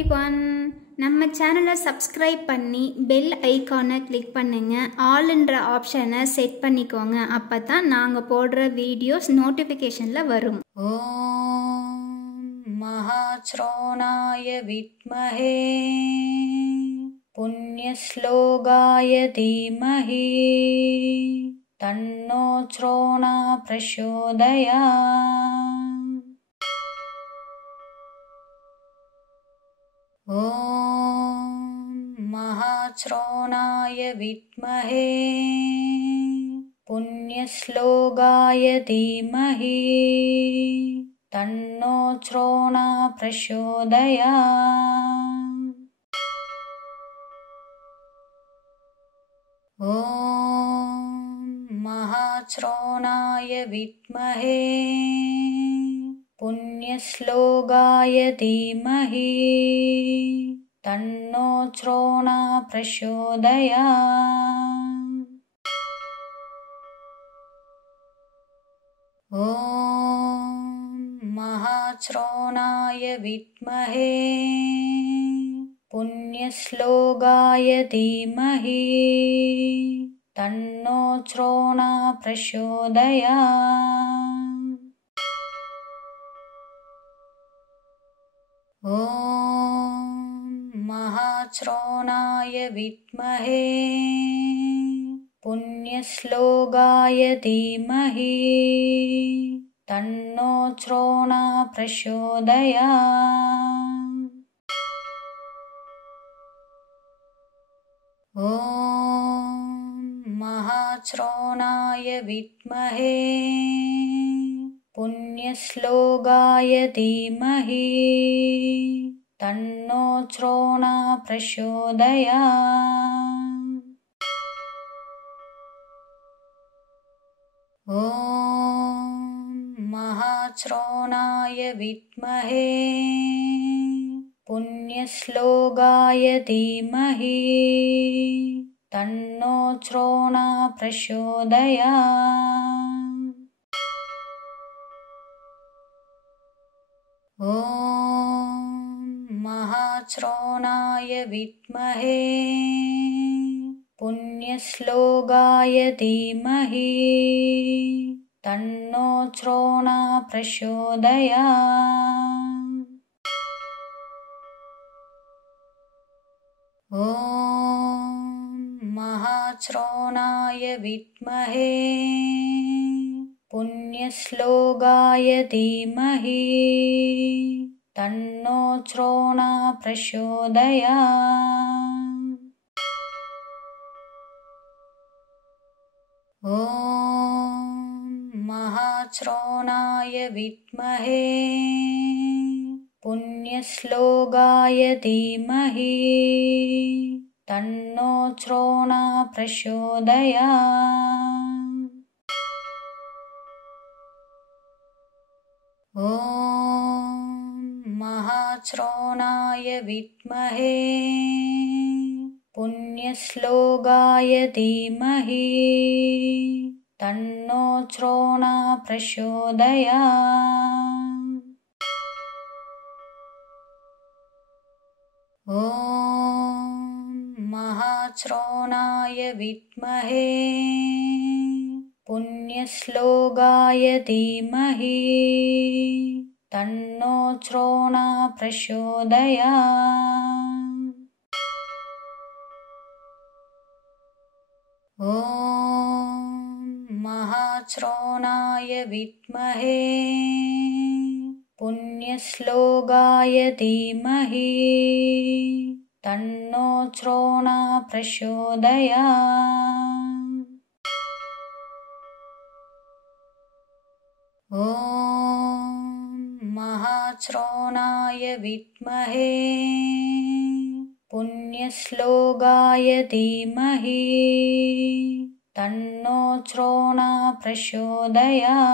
everyone. நம்ம சேனலை subscribe பண்ணி பெல் ஐகானை கிளிக் பண்ணுங்க. ஆல்ன்ற ஆப்ஷனை செட் பண்ணிக்கோங்க. அப்பதான் நாங்க போடுற வீடியோஸ் நோட்டிஃபிகேஷன்ல வரும். ஓம் மகாச்ரோணாய வித்மஹே புண்ணியஸ்லோகாய தீமஹி தன்னோ ச்ரோணா பிரசோதயாத். ஓம் மகாச்ரோணாய வித்மஹே புண்ணியஸ்லோகாய தீமஹி தன்னோ ச்ரோணா பிரசோதயாத். ஓம் மகாச்ரோணாய வித்மஹே புண்ணியஸ்லோகாய தீமஹி தன்னோ ச்ரோணா பிரசோதயாத். ஓம் மகாச்ரோணாய வித்மஹே புண்ணியஸ்லோகாய தீமஹி தன்னோ ச்ரோணா பிரசோதயாத். ஓம் மகாச்ரோணாய வித்மஹே புண்ணியஸ்லோகாய தீமஹி தன்னோ ச்ரோணா பிரசோதயாத். ஓம் மகாச்ரோணாய வித்மஹே புண்ணியஸ்லோகாய தீமஹி தன்னோ ச்ரோணா பிரசோதயாத். ஓம் மகாச்ரோணாய வித்மஹே புண்ணியஸ்லோகாய தீமஹி தன்னோ ச்ரோணா பிரசோதயாத். ஓம் மகாச்ரோணாய வித்மஹே புண்ணியஸ்லோகாய தீமஹி தன்னோ ச்ரோணா பிரசோதயாத். ஓம் மகாச்ரோணாய வித்மஹே புண்ணியஸ்லோகாய தீமஹி தன்னோ ச்ரோணா பிரசோதயாத். ஓம் மகாச்ரோணாய வித்மஹே புண்ணியஸ்லோகாய தீமஹி தன்னோ ச்ரோணா பிரசோதயாத். ஓம் மகாச்ரோணாய வித்மஹே புண்ணியஸ்லோகாய தீமஹி தன்னோ ச்ரோணா பிரசோதயாத். ஓம் மகாச்ரோணாய வித்மஹே புண்ணியஸ்லோகாய தீமஹி தன்னோ ச்ரோணா பிரசோதயாத். ஓம் மகாச்ரோணாய வித்மஹே புண்ணியஸ்லோகாய தீமஹி தன்னோ ச்ரோணா பிரசோதயாத். ஓம் மகாச்ரோணாய வித்மஹே புண்ணியஸ்லோகாய தீமஹி தன்னோ ச்ரோணா பிரசோதயாத்.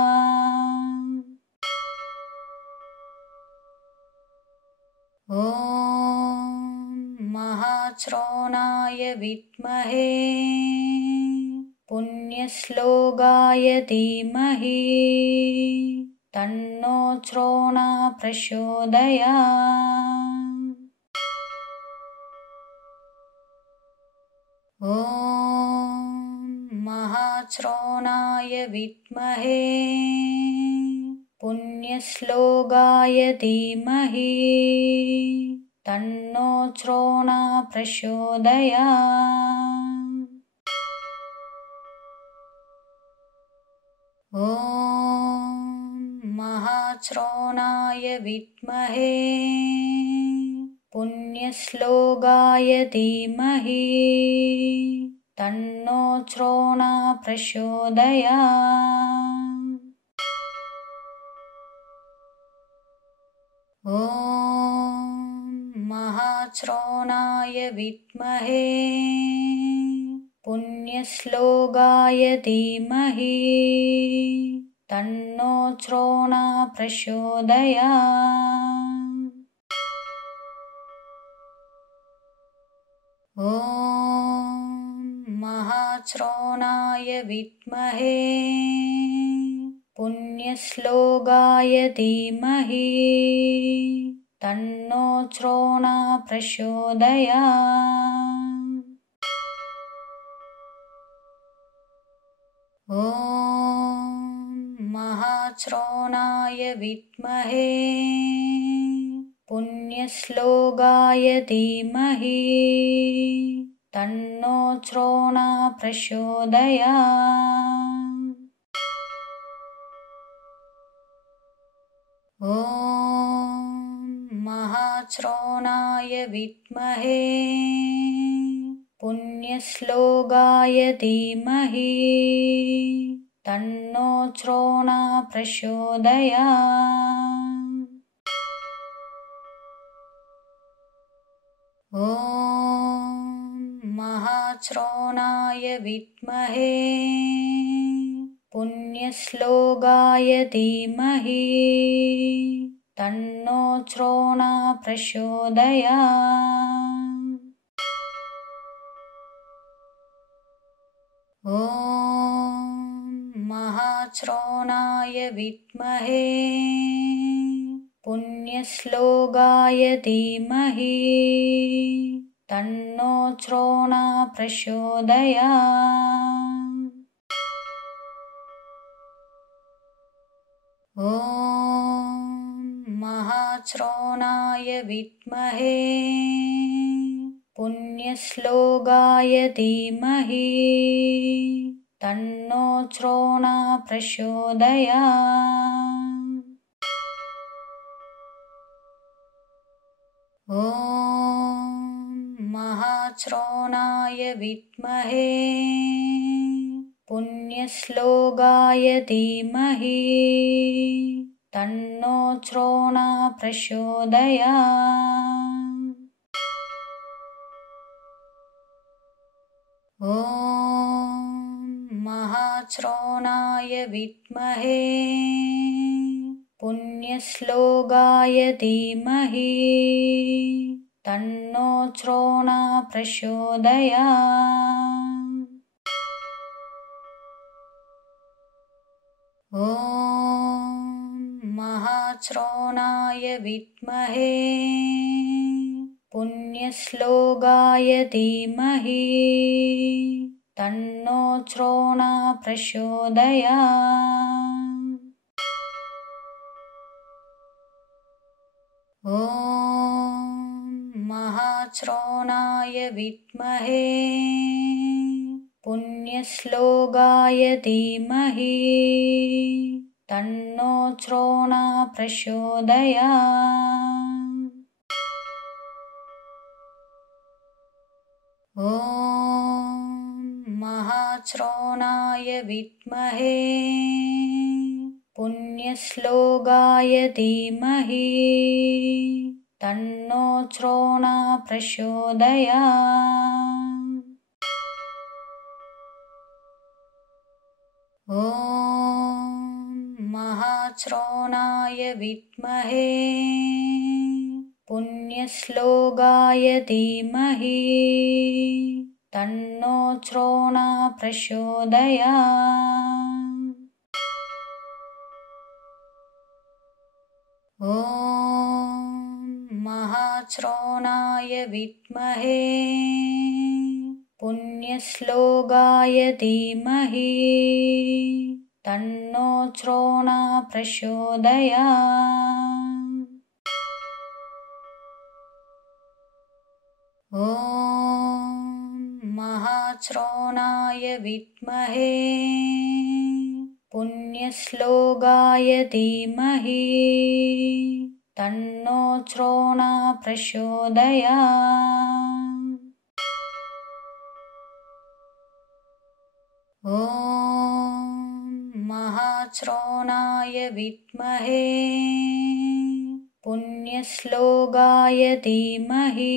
ஓம் மகாச்ரோணாய வித்மஹே புண்ணியஸ்லோகாய தீமஹி तन्नो च्रोणा प्रचोदयात्। ॐ महाश्रवणाय विद्महे पुण्यश्लोकाय धीमहि तन्नो श्रवणः प्रचोदयात्। ॐ महाश्रवणाय विद्महे पुण्यश्लोकाय धीमहि तन्नो श्रवणः प्रचोदयात्। ॐ महाश्रवणाय विद्महे पुण्यश्लोकाय धीमहि तन्नो श्रवणः प्रचोदयात्। ॐ महाश्रवणाय विद्महे पुण्यश्लोकाय धीमहि तन्नो श्रवणः प्रचोदयात्। ॐ महाश्रवणाय विद्महे पुण्यश्लोकाय धीमहि तन्नो श्रवणः प्रचोदयात्। ॐ महाश्रवणाय विद्महे पुण्यश्लोकाय धीमहि तन्नो श्रवणः प्रचोदयात्। ॐ महाश्रवणाय विद्महे पुण्यश्लोकाय धीमहि तन्नो श्रवणः प्रचोदयात्। ॐ महाश्रवणाय विद्महे पुण्यश्लोकाय धीमहि तन्नो श्रवणः प्रचोदयात्। ॐ महाश्रवणाय विद्महे पुण्यश्लोकाय धीमहि तन्नो श्रवणः प्रचोदयात्। ॐ महाश्रवणाय विद्महे पुण्यश्लोकाय धीमहि तन्नो श्रवणः प्रचोदयात्। ॐ महाश्रवणाय विद्महे पुण्यश्लोकाय धीमहि तन्नो श्रवणः प्रचोदयात्। ॐ महाश्रवणाय विद्महे पुण्यश्लोकाय धीमहि तन्नो श्रवणः प्रचोदयात्। ॐ महाश्रवणाय विद्महे पुण्यश्लोकाय धीमहि तन्नो श्रवणः प्रचोदयात्। ॐ महाश्रवणाय विद्महे पुण्यश्लोकाय धीमहि तन्नो श्रवणः प्रचोदयात्। ॐ महाश्रवणाय विद्महे पुण्यश्लोकाय धीमहि तन्नो श्रवणः प्रचोदयात्। ॐ महाश्रवणाय विद्महे पुण्य पुण्यश्लोकाय धीमहि तन्नो श्रोणा प्रचोदयात्। ॐ महाश्रोणाय विद्महे पुण्यश्लोकाय धीमहि तन्नो श्रोणा प्रचोदयात्। ॐ महाश्रोणाय विद्महे पुण्यश्लोकाय धीमहि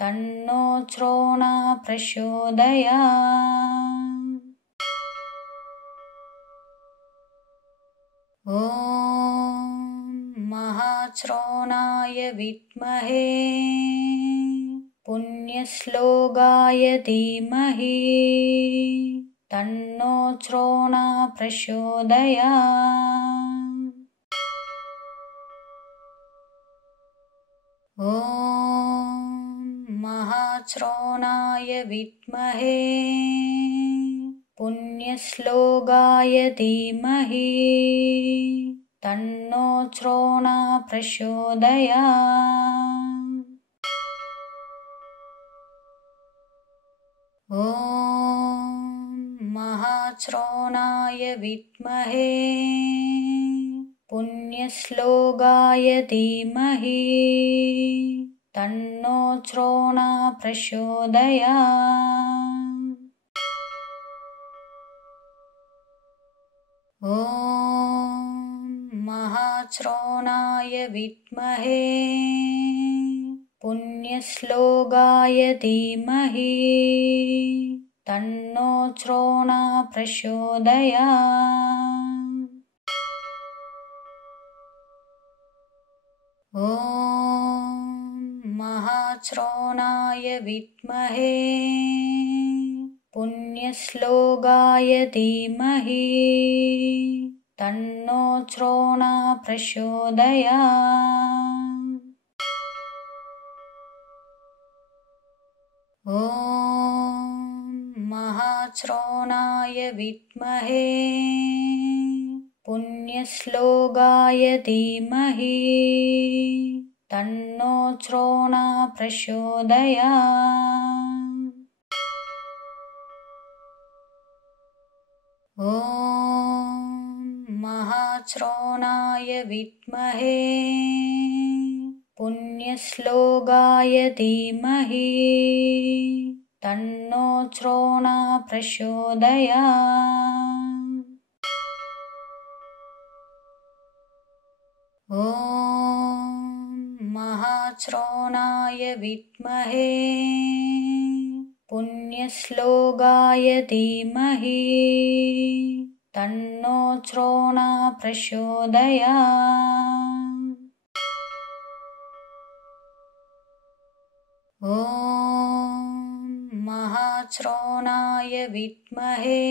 तन्नो श्रोणा प्रचोदयात्। ॐ महाश्रोणाय विद्महे पुण्यश्लोकाय धीमहि तन्नो श्रोणा प्रचोदयात्। ॐ महाश्रोणाय विद्महे पुण्यश्लोकाय धीमहि तन्नो श्रोणा प्रचोदयात्। ॐ महाश्रोणाय विद्महे पुण्यश्लोकाय धीमहि तन्नो श्रोणा प्रचोदयात्। ॐ महाश्रोणाय विद्महे पुण्यश्लोकाय धीमहि तन्नो श्रोणा प्रचोदयात्। ॐ महाश्रोणाय विद्महे पुण्यश्लोकाय धीमहि तन्नो श्रोणा प्रचोदयात्। ॐ महाश्रोणाय विद्महे पुण्यश्लोकाय धीमहि तन्नो श्रोणा प्रचोदयात्। ॐ महाश्रोणाय विद्महे पुण्यश्लोकाय धीमहि तन्नो श्रोणा प्रचोदयात्। ॐ महाश्रोणाय विद्महे पुण्यश्लोकाय धीमहि तन्नो श्रोणा प्रचोदयात्। ॐ महाश्रोणाय विद्महे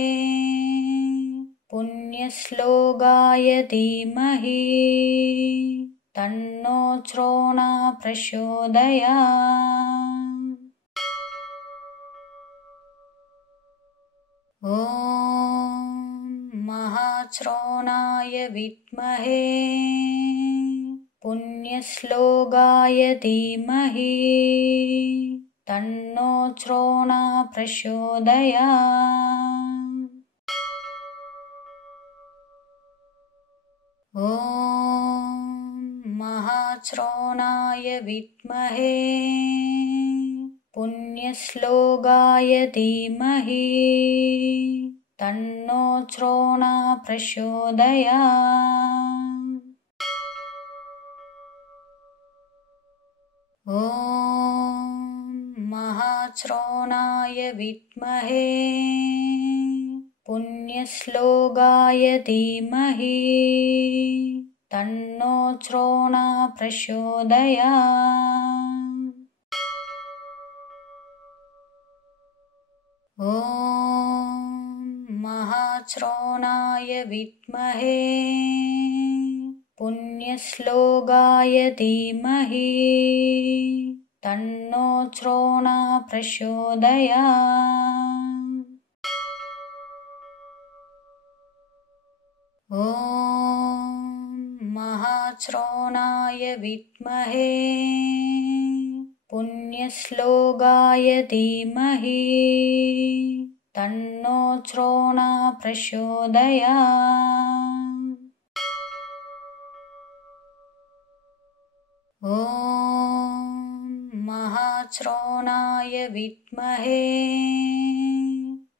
पुण्यश्लोकाय धीमहि तन्नो श्रोणा प्रचोदयात्। ॐ महाश्रोणाय विद्महे पुण्यश्लोकाय धीमहि तन्नो श्रोणा प्रचोदयात्। ॐ महाश्रोणाय विद्महे पुण्यश्लोकाय धीमहि तन्नो श्रोणा प्रचोदयात्। ॐ महाश्रोणाय विद्महे पुण्यश्लोकाय धीमहि तन्नो श्रोणा प्रचोदयात्। ॐ महाश्रोणाय विद्महे पुण्यश्लोकाय धीमहि तन्नो श्रोणा प्रचोदयात्। ॐ महाश्रोणाय विद्महे पुण्यश्लोकाय धीमहि तन्नो श्रोणा प्रचोदयात्। ॐ महाश्रोणाय विद्महे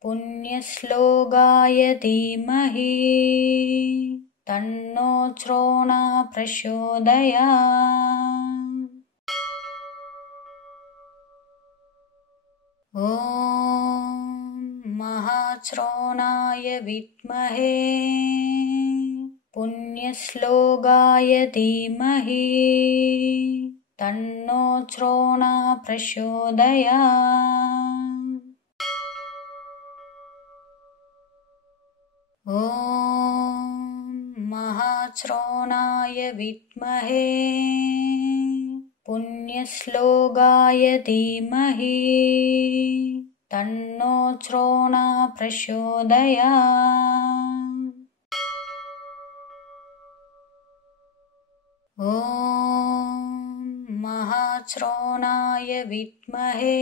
पुण्यश्लोकाय धीमहि तन्नो श्रोणा प्रचोदयात्। ॐ महाश्रोणाय विद्महे पुण्यश्लोकाय धीमहि तन्नो श्रोणा प्रचोदयात्। ॐ महाश्रोणाय विद्महे पुण्यश्लोकाय धीमहि तन्नो श्रोणा प्रचोदयात्। ॐ महाश्रोणाय विद्महे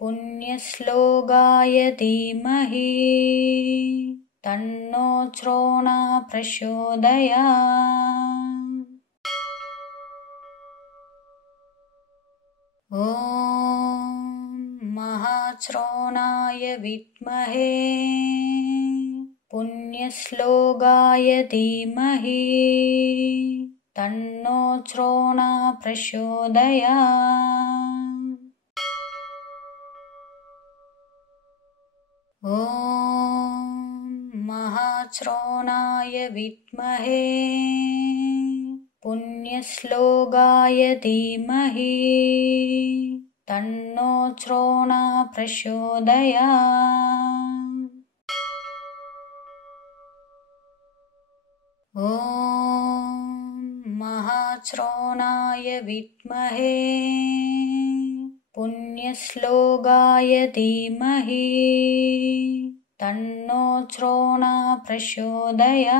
पुण्यश्लोकाय धीमहि तन्नो श्रोणा प्रचोदयात्। ॐ महाश्रोणाय विद्महे पुण्यश्लोकाय धीमहि तन्नो श्रोणा प्रचोदयात्। ॐ महाश्रोणाय विद्महे पुण्यश्लोकाय धीमहि तन्नो श्रोणा प्रचोदयात्। ॐ महाश्रोणाय विद्महे पुण्यश्लोकाय धीमहि तन्नो श्रोणा प्रचोदयात्।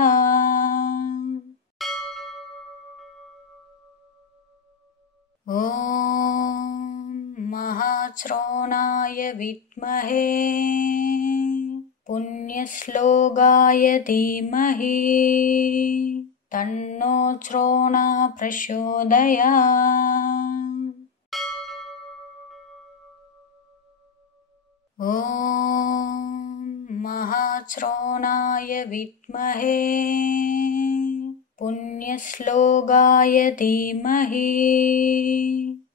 ॐ महाश्रोणाय विद्महे पुण्यश्लोकाय धीमहि तन्नो श्रोणा प्रचोदयात्। ॐ महाश्रोणाय विद्महे पुण्यश्लोकाय धीमहि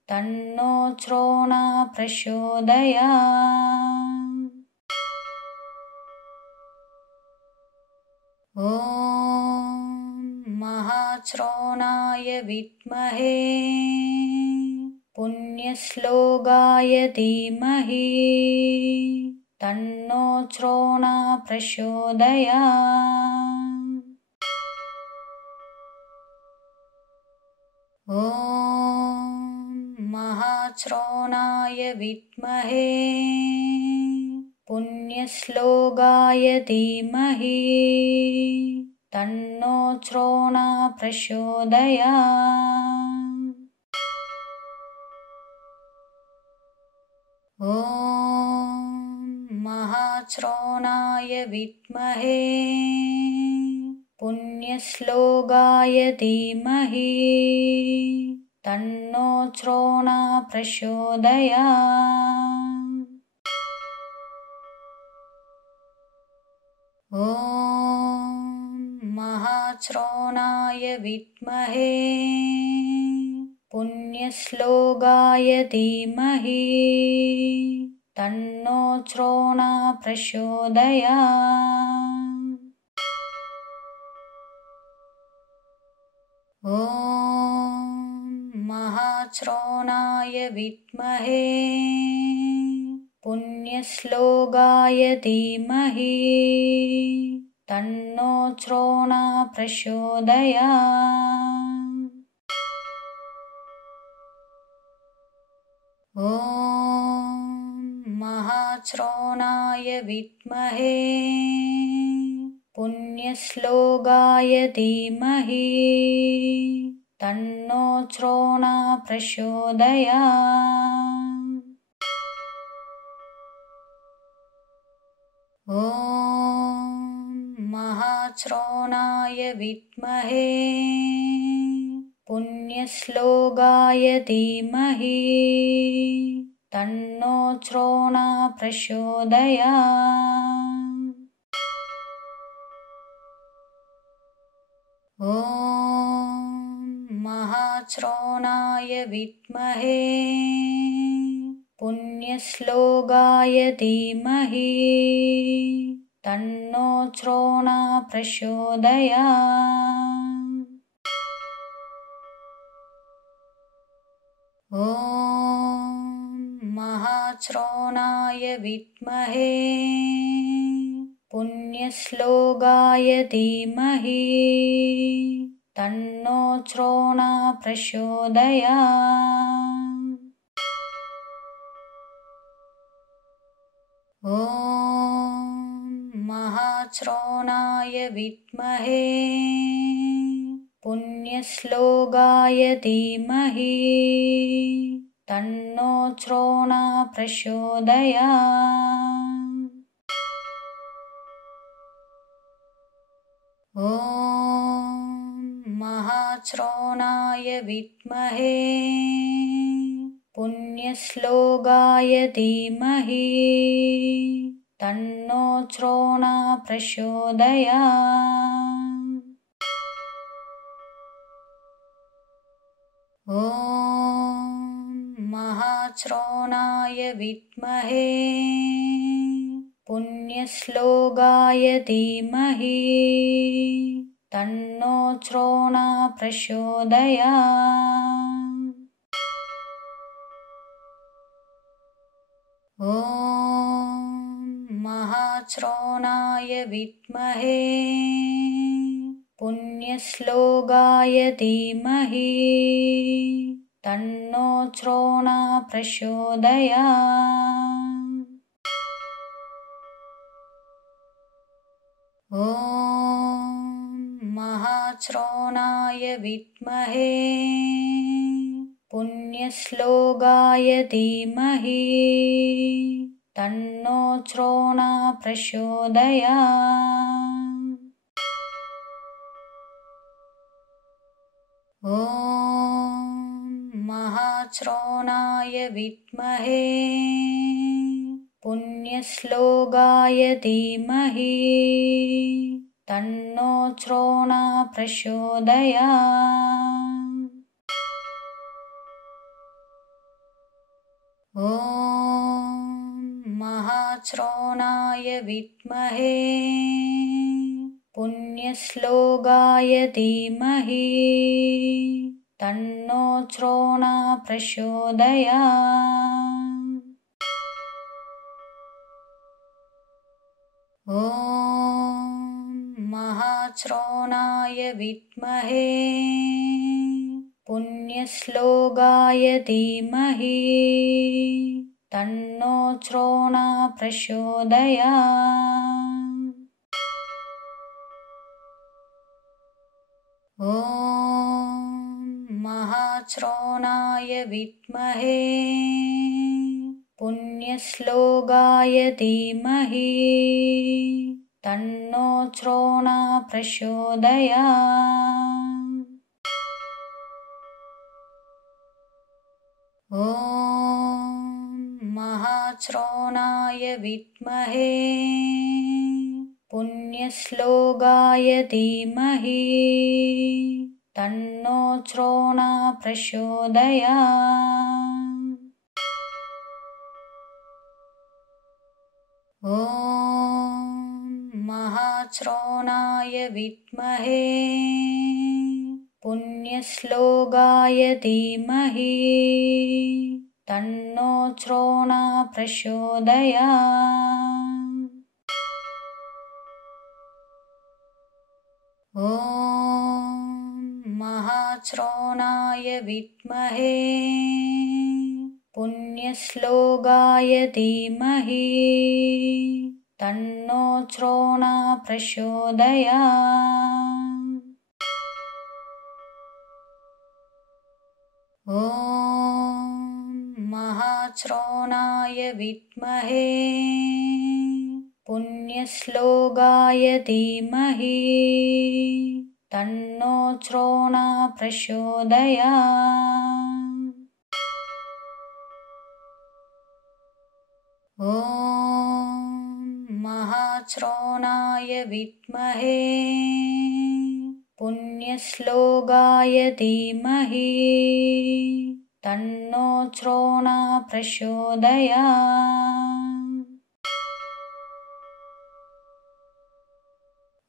तन्नो श्रोणा प्रचोदयात्। ॐ महाश्रोणाय विद्महे पुण्यश्लोकाय धीमहि तन्नो श्रोणा प्रचोदयात्। ॐ महाश्रोणाय विद्महे पुण्यश्लोकाय धीमहि तन्नो श्रोणा प्रचोदयात्। ॐ महाश्रोणाय विद्महे पुण्यश्लोकाय धीमहि तन्नो श्रोणा प्रचोदयात्। ॐ महाश्रोणाय विद्महे पुण्यश्लोकाय धीमहि तन्नो श्रोणा प्रचोदयात्। ॐ महाश्रोणाय विद्महे पुण्यश्लोकाय धीमहि तन्नो श्रोणा प्रचोदयात्। ॐ महाश्रवणाय विद्महे पुण्यश्लोकाय धीमहि तन्नो श्रवणः प्रचोदयात्। ॐ महाश्रवणाय विद्महे पुण्यश्लोकाय धीमहि तन्नो श्रवणः प्रचोदयात्। ॐ महाश्रवणाय विद्महे पुण्यश्लोकाय धीमहि तन्नो श्रवणः प्रचोदयात्। ॐ महाश्रवणाय विद्महे पुण्यश्लोकाय धीमहि तन्नो श्रवणः प्रचोदयात्। ॐ महाश्रवणाय विद्महे पुण्यश्लोकाय धीमहि तन्नो श्रवणः प्रचोदयात्। ॐ महाश्रवणाय विद्महे पुण्यश्लोकाय धीमहि तन्नो श्रवणः प्रचोदयात्। ॐ महाश्रवणाय विद्महे पुण्यश्लोकाय धीमहि तन्नो श्रवणः प्रचोदयात्। ॐ महाश्रवणाय विद्महे पुण्यश्लोकाय धीमहि तन्नो श्रवणः प्रचोदयात्। ॐ महाश्रवणाय विद्महे पुण्यश्लोकाय धीमहि तन्नो श्रवणः प्रचोदयात्। ॐ महाश्रवणाय विद्महे पुण्यश्लोकाय धीमहि तन्नो श्रवणः प्रचोदयात्। ॐ महाश्रवणाय विद्महे पुण्यश्लोकाय धीमहि तन्नो श्रवणः प्रचोदयात्। ॐ महाश्रवणाय विद्महे पुण्यश्लोकाय धीमहि तन्नो श्रवणः प्रचोदयात्। ॐ महाश्रवणाय विद्महे पुण्यश्लोकाय धीमहि तन्नो श्रवणः प्रचोदयात्। ॐ महाश्रवणाय विद्महे पुण्यश्लोकाय धीमहि तन्नो श्रवणः प्रचोदयात्। ॐ महाश्रवणाय विद्महे पुण्यश्लोकाय धीमहि तन्नो श्रवणः प्रचोदयात्। ॐ महाश्रवणाय विद्महे पुण्य पुण्यश्लोकाय धीमहि तन्नो श्रोणा प्रचोदयात्। ॐ महाश्रोणाय विद्महे पुण्यश्लोकाय धीमहि तन्नो श्रोणा प्रचोदयात्। ॐ महाश्रोणाय विद्महे पुण्यश्लोकाय धीमहि तन्नो श्रोणा प्रचोदयात्।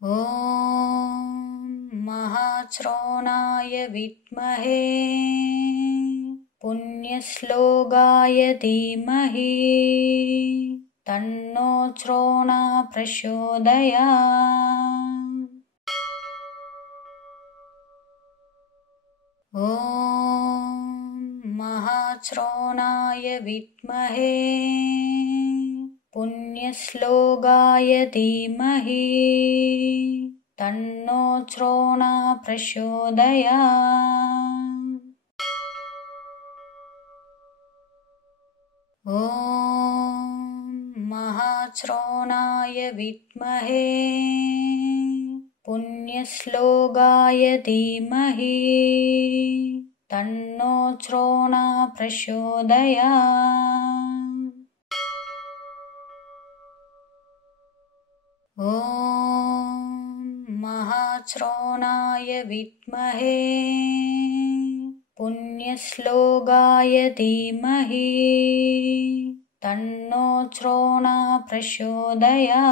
ॐ महाश्रोणाय विद्महे पुण्यश्लोकाय धीमहि तन्नो श्रोणा प्रचोदयात्। ॐ महाश्रोणाय विद्महे पुण्यश्लोकाय धीमहि तन्नो श्रोणा प्रचोदयात्। ॐ महाश्रोणाय विद्महे पुण्यश्लोकाय धीमहि तन्नो श्रोणा प्रचोदयात्। ॐ महाश्रोणाय विद्महे पुण्यश्लोकाय धीमहि तन्नो श्रोणा प्रचोदयात्।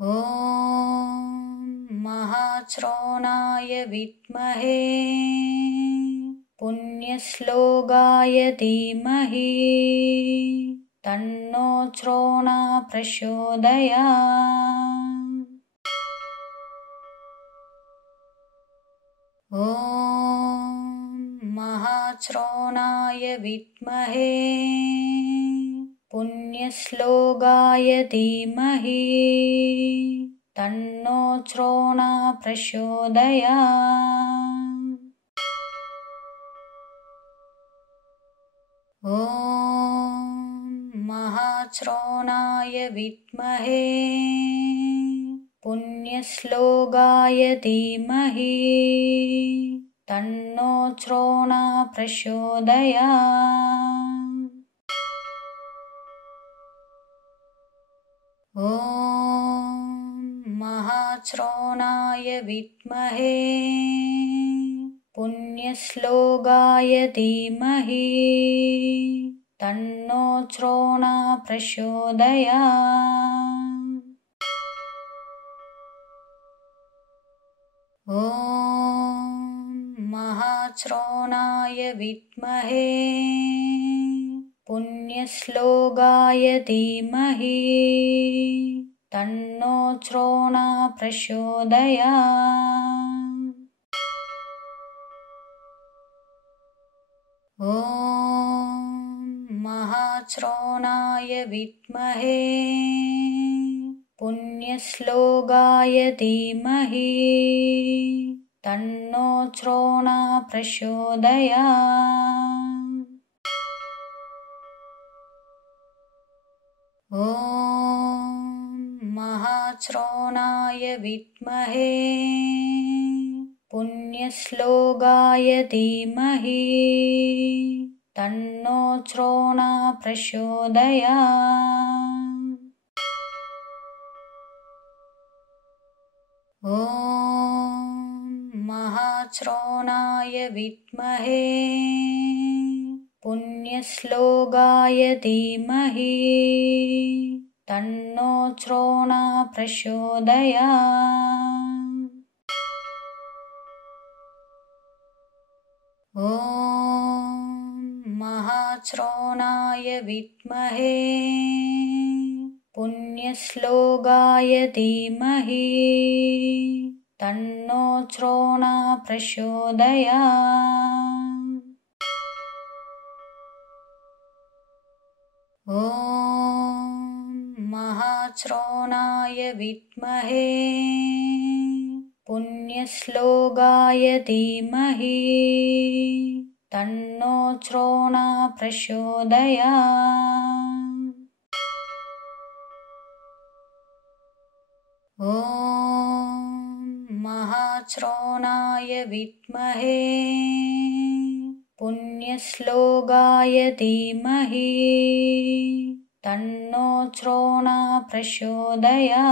ॐ महाश्रोणाय विद्महे पुण्यश्लोकाय धीमहि तन्नो श्रोणा प्रचोदयात्। ॐ महाश्रोणाय विद्महे पुण्यश्लोकाय धीमहि तन्नो श्रोणा प्रचोदयात्। ॐ महाश्रोणाय विद्महे पुण्यश्लोकाय धीमहि तन्नो श्रोणा प्रचोदयात्। ॐ महाश्रोणाय विद्महे पुण्यश्लोकाय धीमहि तन्नो श्रोणा प्रचोदयात्। ॐ महाश्रोणाय विद्महे पुण्यश्लोकाय धीमहि तन्नो श्रोणा प्रचोदयात्। ॐ महाश्रोणाय विद्महे पुण्यश्लोकाय धीमहि तन्नो श्रोणा प्रचोदयात्। ॐ महाश्रोणाय विद्महे पुण्यश्लोकाय धीमहि तन्नो श्रोणा प्रचोदयात्। ॐ महाश्रोणाय विद्महे पुण्यश्लोकाय धीमहि तन्नो श्रोणा प्रचोदयात्। ॐ महाश्रोणाय विद्महे पुण्यश्लोकाय धीमहि तन्नो श्रोणा प्रचोदयात्। ॐ महाश्रवणाय विद्महे पुण्यश्लोकाय धीमहि तन्नो श्रोणा प्रचोदयात्। ॐ महाश्रवणाय विद्महे पुण्यश्लोकाय धीमहि तन्नो श्रोणा प्रचोदयात्।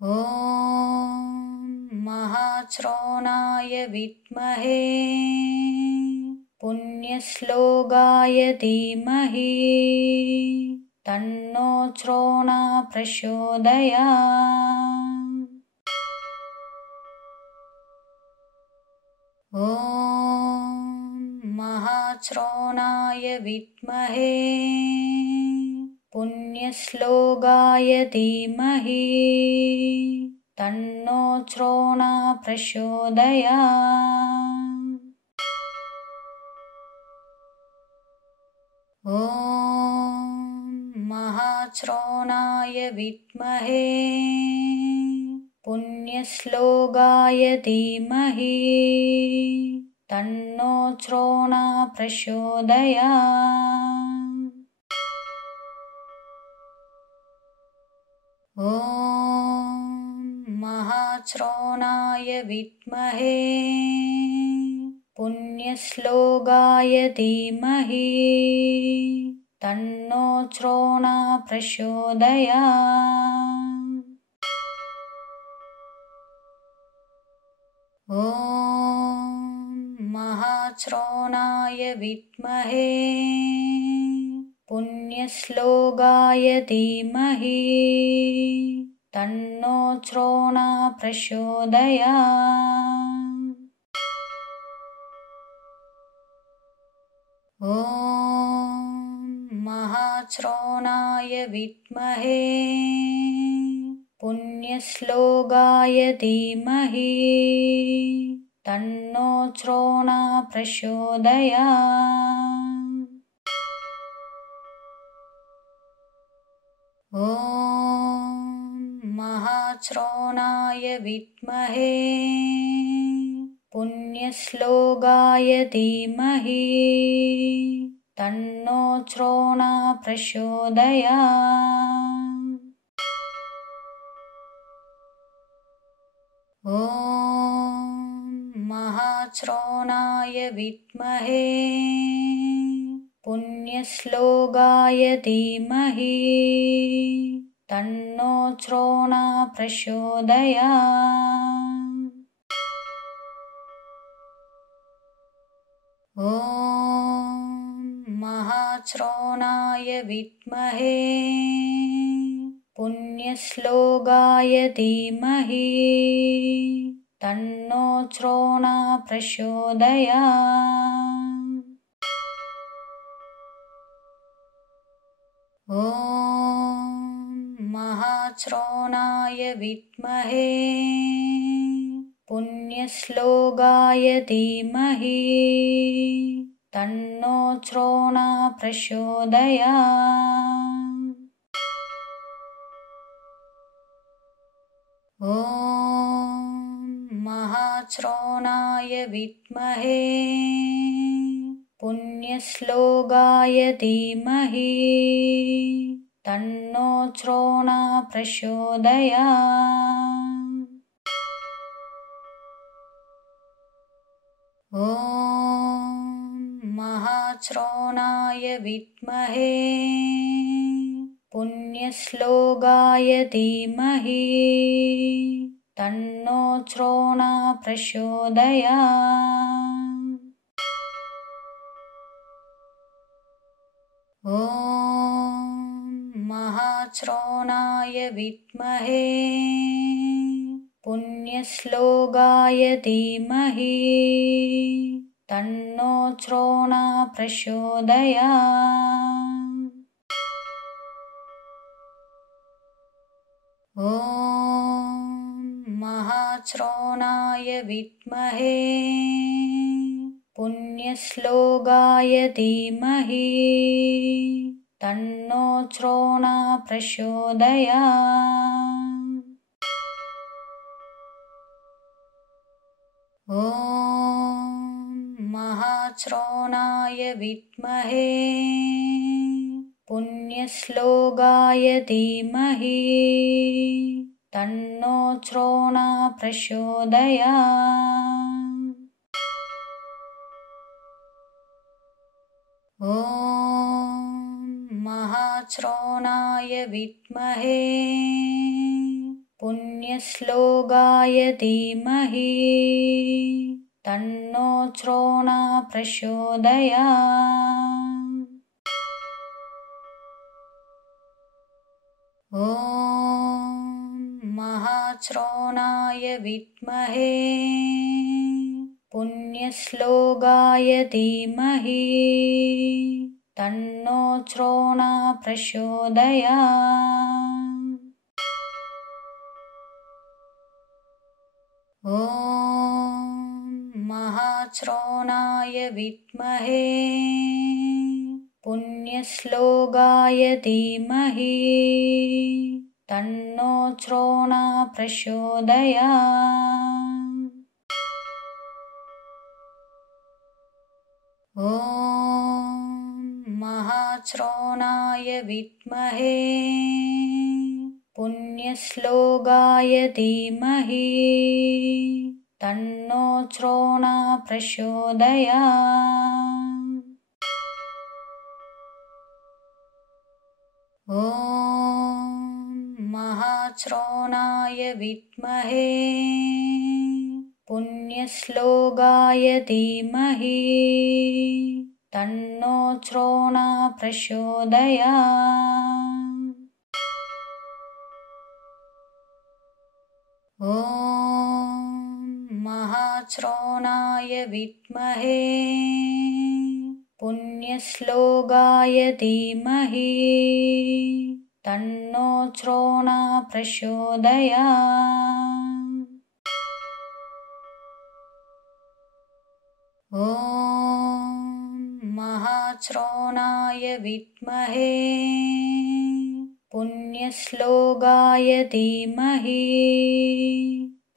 ॐ महाश्रवणाय विद्महे पुण्यश्लोकाय धीमहि तन्नो श्रोणा प्रचोदयात्। ॐ महाश्रवणाय विद्महे पुण्यश्लोकाय धीमहि तन्नो श्रोणा प्रचोदयात्। ॐ महाश्रवणाय विद्महे पुण्यश्लोकाय धीमहि तन्नो श्रोणा प्रचोदयात्। ॐ महाश्रवणाय विद्महे पुण्यश्लोकाय धीमहि तन्नो श्रोणा प्रचोदयात्। ॐ महाश्रवणाय विद्महे पुण्यश्लोकाय धीमहि तन्नो श्रोणा प्रचोदयात्। ॐ महाश्रवणाय विद्महे पुण्यश्लोकाय धीमहि तन्नो श्रोणा प्रचोदयात्। ॐ महाश्रवणाय विद्महे पुण्यश्लोकाय धीमहि तन्नो श्रोणा प्रचोदयात्। ॐ महाश्रवणाय विद्महे पुण्यश्लोकाय धीमहि तन्नो श्रोणा प्रचोदयात्। ॐ महाश्रवणाय विद्महे पुण्यश्लोकाय धीमहि तन्नो श्रोणा प्रचोदयात्। ॐ महाश्रवणाय विद्महे पुण्यश्लोकाय धीमहि तन्नो श्रोणा प्रचोदयात्। ॐ महाश्रवणाय विद्महे पुण्यश्लोकाय धीमहि तन्नो श्रोणा प्रचोदयात्। ॐ महाश्रवणाय विद्महे पुण्यश्लोकाय धीमहि तन्नो श्रोणा प्रचोदयात्। ॐ महाश्रवणाय विद्महे पुण्यश्लोकाय धीमहि तन्नो श्रोणा प्रचोदयात्। महाश्रवणाय विद्महे पुण्यश्लोकाय धीमहि तन्नो श्रवणः प्रचोदयात्। ॐ महाश्रवणाय विद्महे पुण्यश्लोकाय धीमहि तन्नो श्रवणः प्रचोदयात्। ॐ महाश्रवणाय विद्महे पुण्यश्लोकाय धीमहि तन्नो श्रवणः प्रचोदयात्। ॐ महाश्रवणाय विद्महे पुण्यश्लोकाय धीमहि तन्नो श्रवणः प्रचोदयात्। ॐ महाश्रवणाय विद्महे पुण्यश्लोकाय धीमहि तन्नो श्रवणः प्रचोदयात्। ॐ महाश्रवणाय विद्महे पुण्यश्लोकाय धीमहि तन्नो श्रवणः प्रचोदयात्। ॐ महाश्रवणाय विद्महे पुण्यश्लोकाय धीमहि तन्नो श्रवणः प्रचोदयात्। ॐ महाश्रवणाय विद्महे पुण्यश्लोकाय धीमहि तन्नो श्रवणः प्रचोदयात्। ॐ महाश्रवणाय विद्महे पुण्यश्लोकाय धीमहि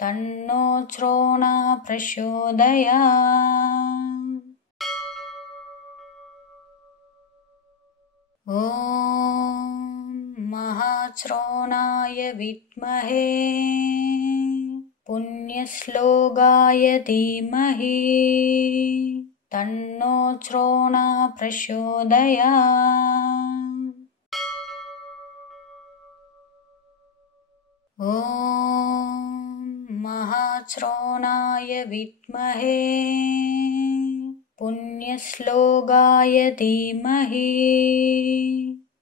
तन्नो श्रवणः प्रचोदयात्। ॐ महाश्रवणाय विद्महे पुण्यश्लोकाय धीमहि तन्नो श्रवणः प्रचोदयात्। ॐ महाश्रवणाय विद्महे पुण्यश्लोकाय धीमहि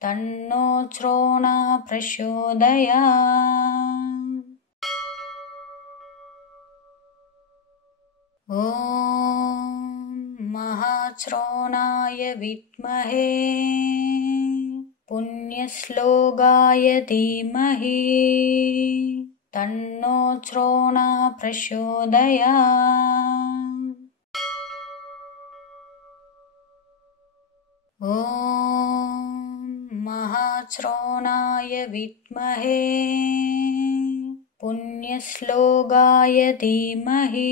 तन्नो श्रवणः प्रचोदयात्। ॐ महाश्रवणाय विद्महे पुण्यश्लोकाय धीमहि तन्नो श्रवणः प्रचोदयात्। ॐ महाश्रवणाय विद्महे पुण्यश्लोकाय धीमहि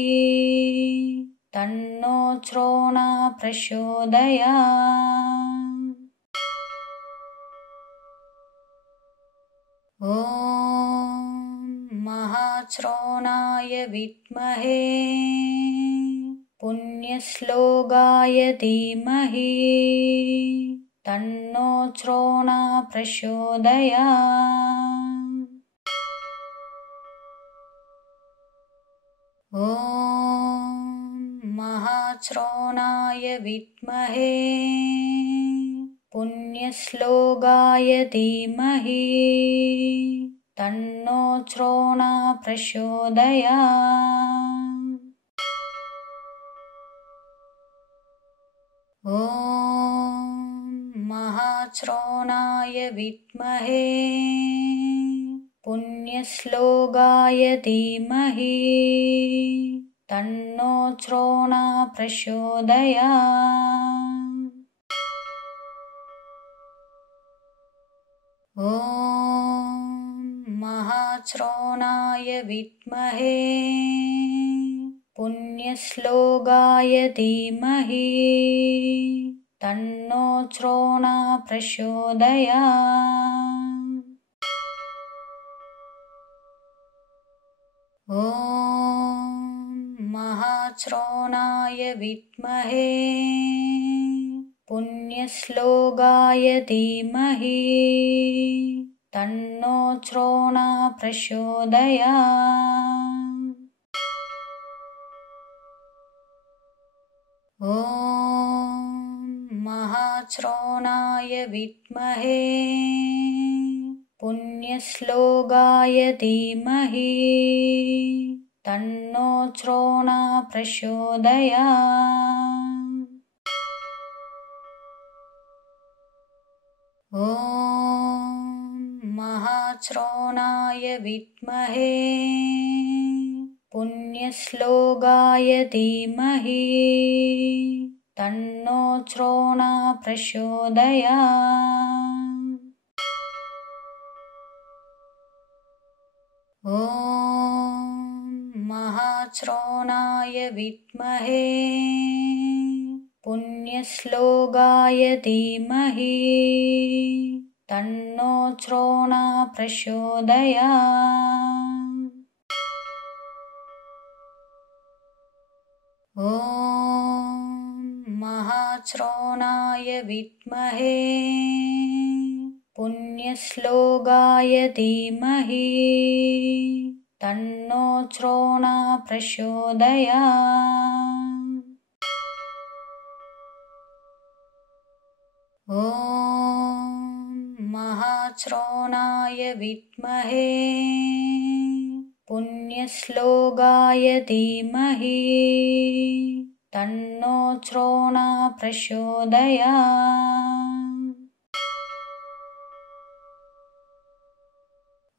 तन्नो श्रवणः प्रचोदयात्। ॐ महाश्रवणाय विद्महे पुण्यश्लोकाय धीमहि तन्नो श्रवणः प्रचोदयात्। ॐ महाश्रवणाय विद्महे पुण्यश्लोकाय धीमहि तन्नो श्रवणः प्रचोदयात्। ॐ महाश्रवणाय विद्महे पुण्यश्लोकाय धीमहि तन्नो श्रोणा प्रचोदयात्। ॐ महाश्रोणाय विद्महे पुण्यश्लोकाय धीमहि तन्नो श्रोणा प्रचोदयात्। ॐ महाश्रोणाय विद्महे पुण्यश्लोकाय धीमहि तन्नो श्रोणा प्रचोदयात्। ॐ महाश्रोणाय विद्महे पुण्यश्लोकाय धीमहि तन्नो श्रोणा प्रचोदयात्। ॐ महाश्रोणाय विद्महे पुण्यश्लोकाय धीमहि तन्नो श्रोणा प्रचोदयात्। ॐ महाश्रोणाय विद्महे पुण्यश्लोकाय धीमहि तन्नो श्रोणा प्रचोदयात्। ॐ महाश्रोणाय विद्महे पुण्यश्लोकाय धीमहि तन्नो श्रोणा प्रचोदयात्। ॐ महाश्रोणाय विद्महे पुण्यश्लोकाय धीमहि तन्नो श्रोणा प्रचोदयात्।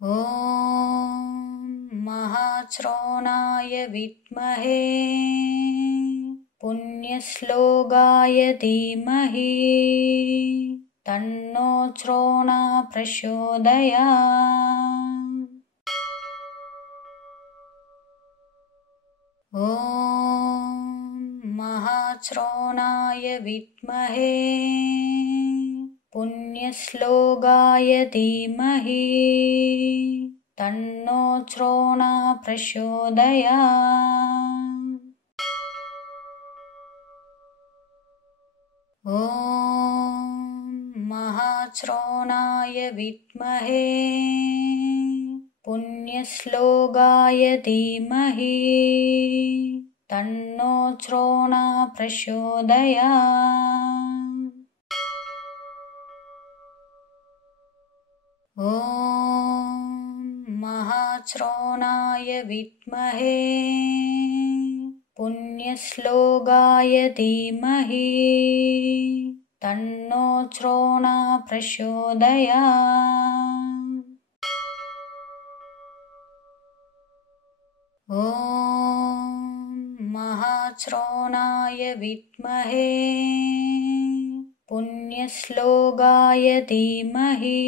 ॐ महाश्रोणाय विद्महे पुण्यश्लोकाय धीमहि तन्नो श्रोणा प्रचोदयात्। ॐ महाश्रोणाय विद्महे पुण्यश्लोकाय धीमहि तन्नो श्रोणा प्रचोदयात्। ॐ महाश्रोणाय विद्महे पुण्यश्लोकाय धीमहि तन्नो श्रोणा प्रचोदयात्। ॐ महाश्रोणाय विद्महे पुण्यश्लोकाय धीमहि तन्नो श्रोणा प्रचोदयात्। ॐ महाश्रोणाय विद्महे पुण्यश्लोकाय धीमहि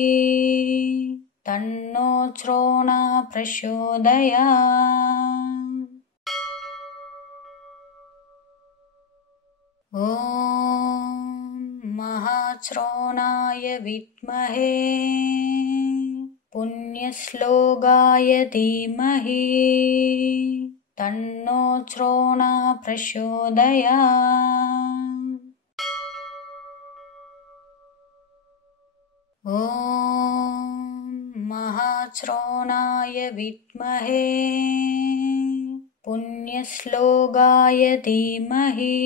तन्नो श्रोणा प्रचोदयात्। ॐ महाश्रोणाय विद्महे पुण्यश्लोकाय धीमहि तन्नो श्रोणा प्रचोदयात्। ॐ महाश्रोणाय विद्महे पुण्यश्लोकाय धीमहि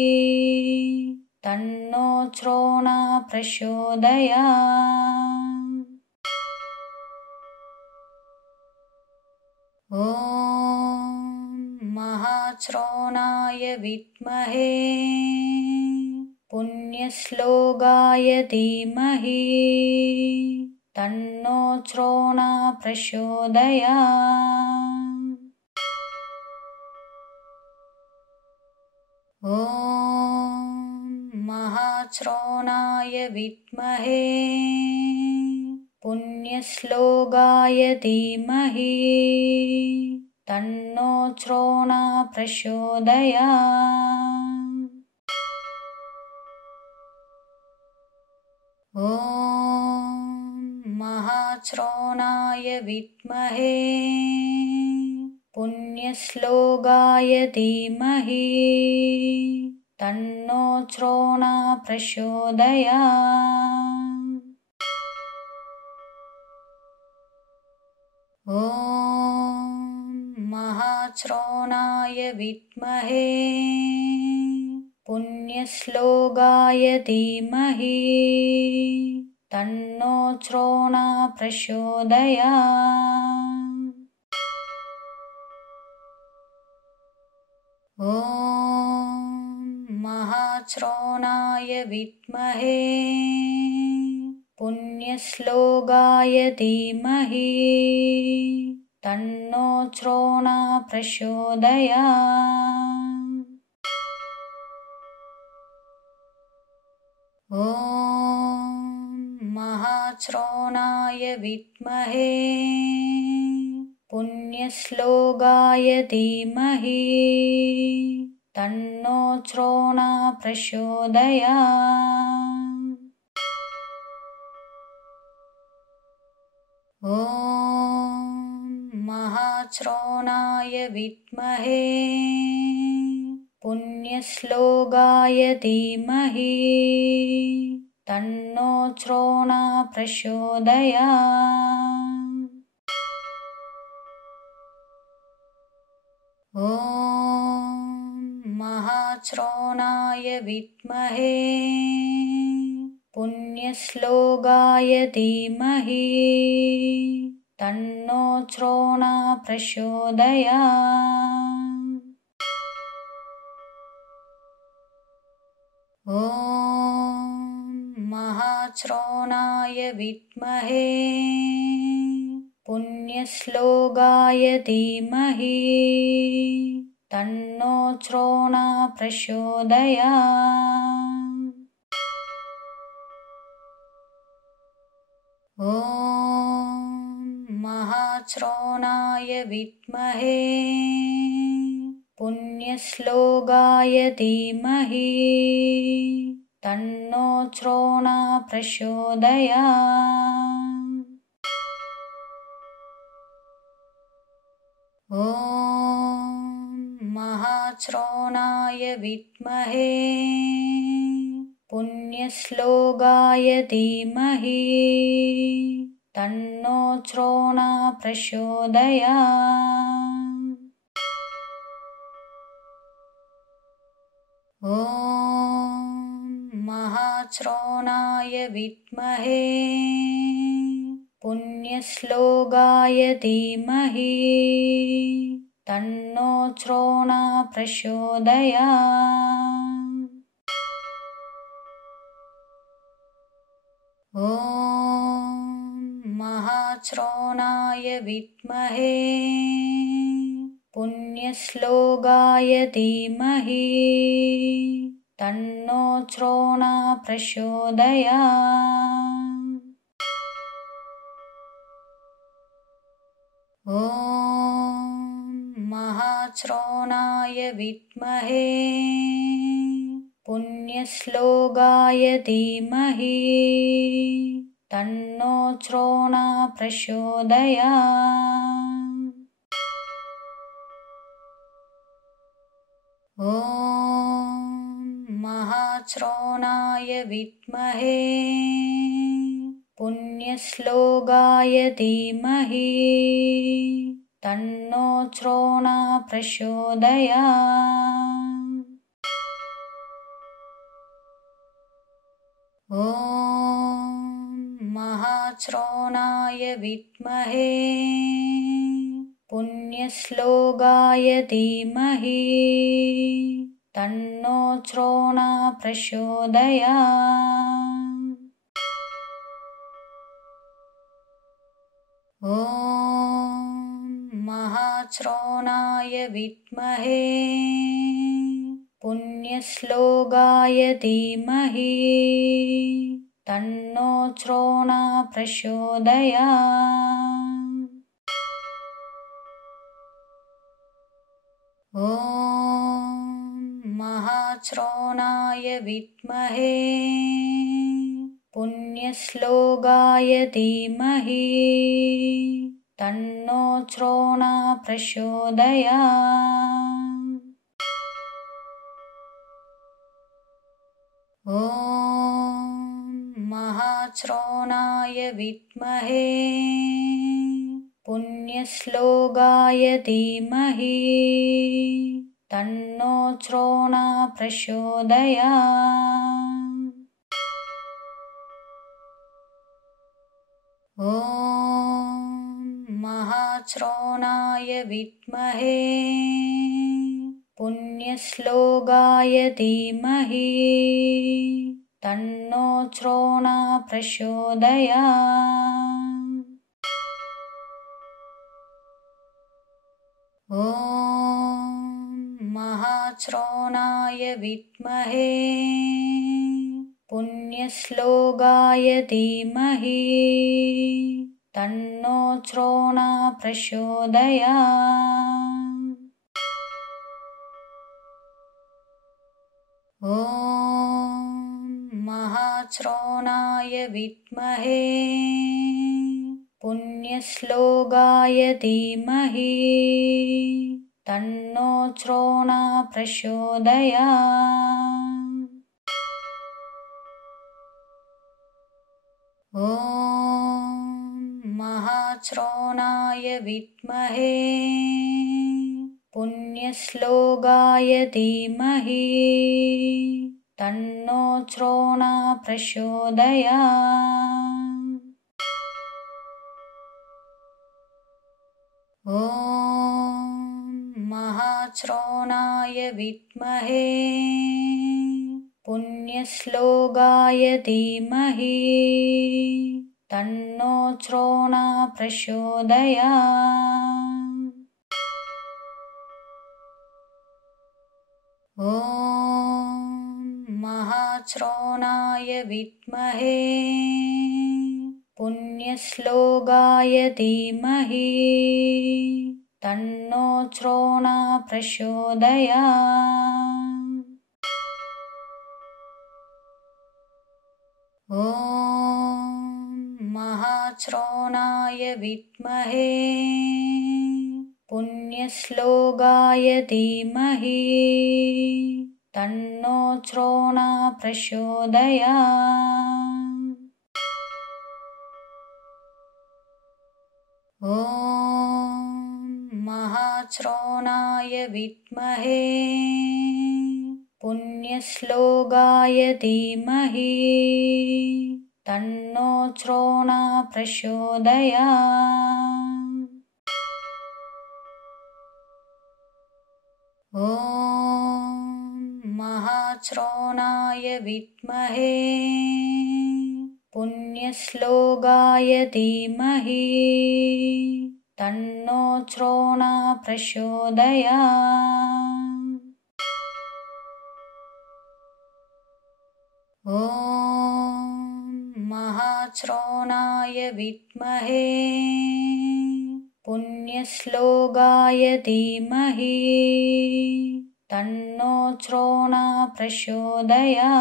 तन्नो श्रोणा प्रचोदयात्। ॐ महाश्रोणाय विद्महे पुण्यश्लोकाय धीमहि तन्नो श्रोणा प्रचोदयात्। ॐ महाश्रवणाय विद्महे पुण्यश्लोकाय धीमहि तन्नो श्रोणा प्रचोदयात्। ॐ महाश्रवणाय विद्महे पुण्यश्लोकाय धीमहि तन्नो श्रोणा प्रचोदयात्। ॐ महाश्रवणाय विद्महे पुण्यश्लोकाय धीमहि तन्नो श्रोणा प्रचोदयात्। ॐ महाश्रवणाय विद्महे पुण्यश्लोकाय धीमहि तन्नो श्रोणा प्रचोदयात्। ॐ महाश्रवणाय विद्महे पुण्यश्लोकाय धीमहि तन्नो श्रोणा प्रचोदयात्। ॐ महाश्रवणाय विद्महे पुण्यश्लोकाय धीमहि तन्नो श्रोणा प्रचोदयात्। ॐ महाश्रवणाय विद्महे पुण्यश्लोकाय धीमहि तन्नो श्रोणा प्रचोदयात्। ॐ महाश्रवणाय विद्महे पुण्यश्लोकाय धीमहि तन्नो श्रोणा प्रचोदयात्। ॐ महाश्रवणाय विद्महे पुण्यश्लोकाय धीमहि तन्नो श्रोणा प्रचोदयात्। ॐ महाश्रवणाय विद्महे पुण्यश्लोकाय धीमहि तन्नो श्रोणा प्रचोदयात्। ॐ महाश्रवणाय विद्महे पुण्यश्लोकाय धीमहि तन्नो श्रोणा प्रचोदयात्। ॐ महाश्रवणाय विद्महे पुण्यश्लोकाय धीमहि तन्नो श्रोणा प्रचोदयात्। ॐ महाश्रवणाय विद्महे पुण्यश्लोकाय धीमहि तन्नो श्रोणा प्रचोदयात्। ॐ महाश्रवणाय विद्महे पुण्यश्लोकाय धीमहि तन्नो श्रोणा प्रचोदयात्। ॐ महाश्रवणाय विद्महे पुण्यश्लोकाय धीमहि तन्नो श्रोणा प्रचोदयात्। ॐ महाश्रवणाय विद्महे पुण्यश्लोकाय धीमहि तन्नो श्रवणः प्रचोदयात्। ॐ महाश्रवणाय विद्महे पुण्यश्लोकाय धीमहि तन्नो श्रवणः प्रचोदयात्। ॐ महाश्रवणाय विद्महे पुण्यश्लोकाय धीमहि तन्नो श्रवणः प्रचोदयात्। ॐ महाश्रवणाय विद्महे पुण्यश्लोकाय धीमहि तन्नो श्रवणः प्रचोदयात्। ॐ महाश्रवणाय विद्महे पुण्यश्लोकाय धीमहि तन्नो श्रवणः प्रचोदयात्। ॐ महाश्रवणाय विद्महे पुण्यश्लोकाय धीमहि तन्नो श्रवणः प्रचोदयात्। ॐ महाश्रवणाय विद्महे पुण्यश्लोकाय धीमहि तन्नो श्रवणः प्रचोदयात्। ॐ महाश्रवणाय विद्महे पुण्यश्लोकाय धीमहि तन्नो श्रवणः प्रचोदयात्। ॐ महाश्रवणाय विद्महे पुण्यश्लोकाय धीमहि तन्नो श्रवणः प्रचोदयात्। ॐ महाश्रवणाय विद्महे पुण्यश्लोकाय धीमहि तन्नो श्रवणः प्रचोदयात्। ॐ महाश्रवणाय विद्महे पुण्यश्लोकाय धीमहि तन्नो श्रवणः प्रचोदयात्। ॐ महाश्रवणाय विद्महे पुण्यश्लोकाय धीमहि तन्नो श्रवणः प्रचोदयात्। ॐ महाश्रवणाय विद्महे पुण्यश्लोकाय धीमहि तन्नो श्रवणः प्रचोदयात्।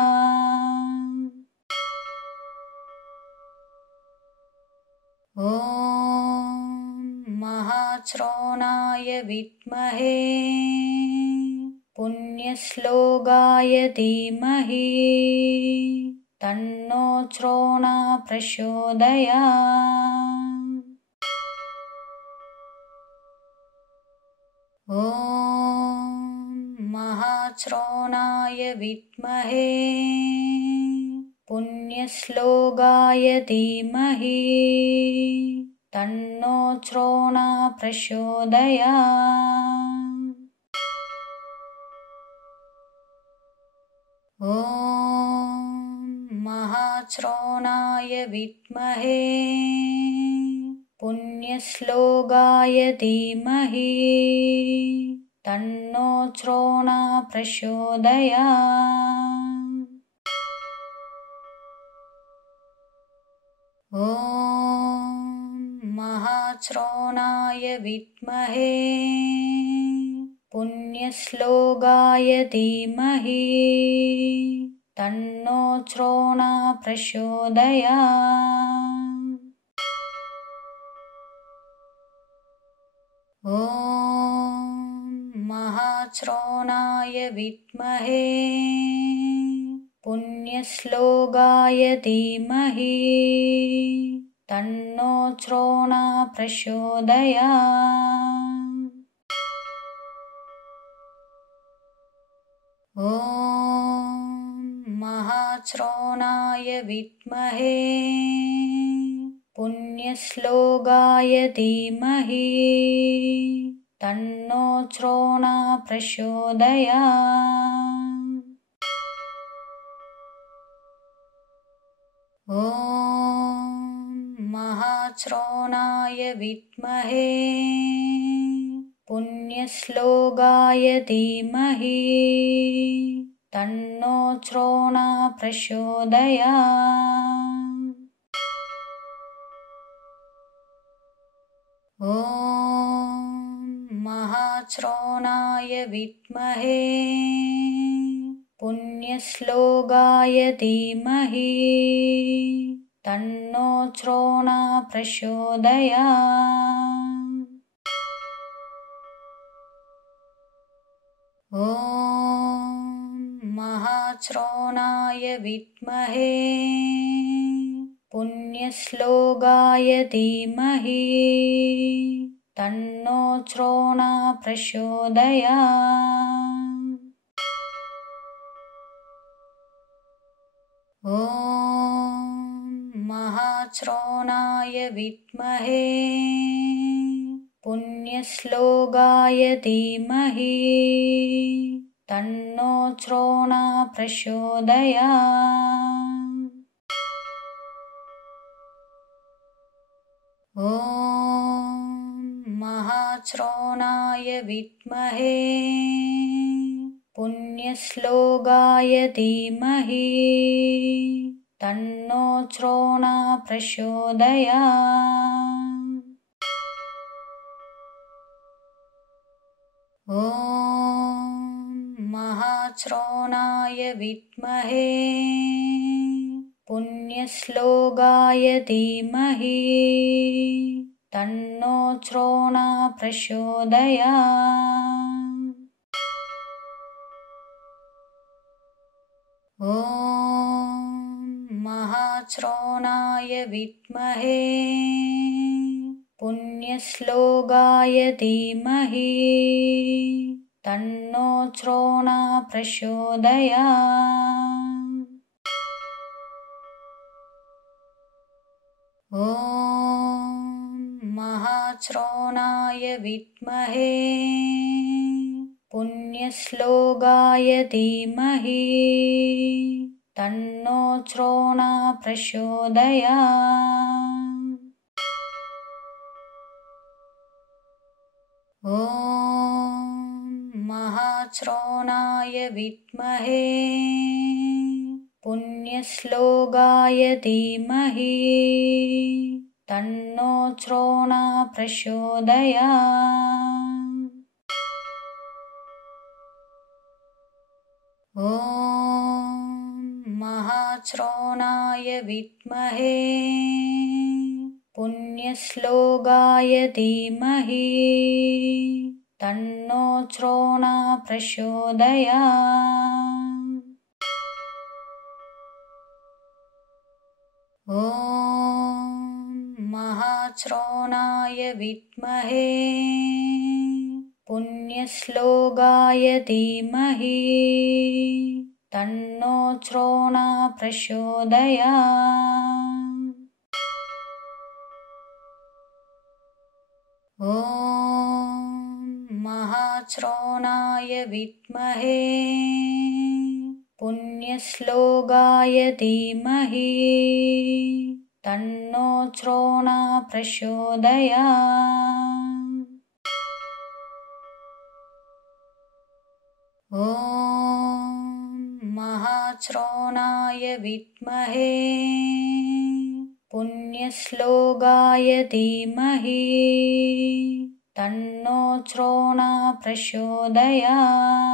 ॐ महाश्रवणाय विद्महे पुण्यश्लोकाय धीमहि तन्नो श्रवणः प्रचोदयात्। ॐ महाश्रवणाय विद्महे पुण्यश्लोकाय धीमहि तन्नो श्रवणः प्रचोदयात्। ॐ महाश्रवणाय विद्महे पुण्यश्लोकाय पुण्यश्लोकाय धीमहि तन्नो श्रोणा प्रचोदयात्। ॐ महाश्रोणाय विद्महे पुण्यश्लोकाय धीमहि तन्नो श्रोणा प्रचोदयात्। ॐ महाश्रोणाय विद्महे पुण्यश्लोकाय धीमहि तन्नो श्रोणा प्रचोदयात्। ॐ महाश्रोणाय विद्महे पुण्यश्लोकाय धीमहि तन्नो श्रोणा प्रचोदयात्। ॐ महाश्रोणाय विद्महे पुण्यश्लोकाय धीमहि तन्नो श्रोणा प्रचोदयात्। ॐ महाश्रोणाय विद्महे पुण्यश्लोकाय धीमहि तन्नो श्रोणा प्रचोदयात्। ॐ महाश्रोणाय विद्महे पुण्यश्लोकाय धीमहि तन्नो श्रोणा प्रचोदयात्। ॐ महाश्रोणाय विद्महे पुण्यश्लोकाय धीमहि तन्नो श्रोणा प्रचोदयात्। ॐ महाश्रोणाय विद्महे पुण्यश्लोकाय धीमहि तन्नो श्रोणा प्रचोदयात्। ॐ महाश्रोणाय विद्महे पुण्यश्लोकाय धीमहि तन्नो श्रोणा प्रचोदयात्। ॐ महाश्रोणाय विद्महे पुण्यश्लोकाय धीमहि तन्नो श्रोणा प्रचोदयात्। ॐ महाश्रोणाय विद्महे पुण्यश्लोकाय धीमहि तन्नो श्रोणा प्रचोदयात्। ॐ महाश्रोणाय विद्महे पुण्यश्लोकाय धीमहि तन्नो श्रोणा प्रचोदयात्। ॐ महाश्रोणाय विद्महे पुण्यश्लोकाय धीमहि तन्नो श्रोणा प्रचोदयात्। ॐ महाश्रोणाय विद्महे पुण्यश्लोकाय धीमहि तन्नो श्रोणा प्रचोदयात्। ॐ महाश्रोणाय विद्महे पुण्यश्लोकाय धीमहि तन्नो तन्नो श्रोणा प्रचोदयात्। ॐ महाश्रोणाय विद्महे पुण्यश्लोकाय धीमहि तन्नो श्रोणा प्रचोदयात्।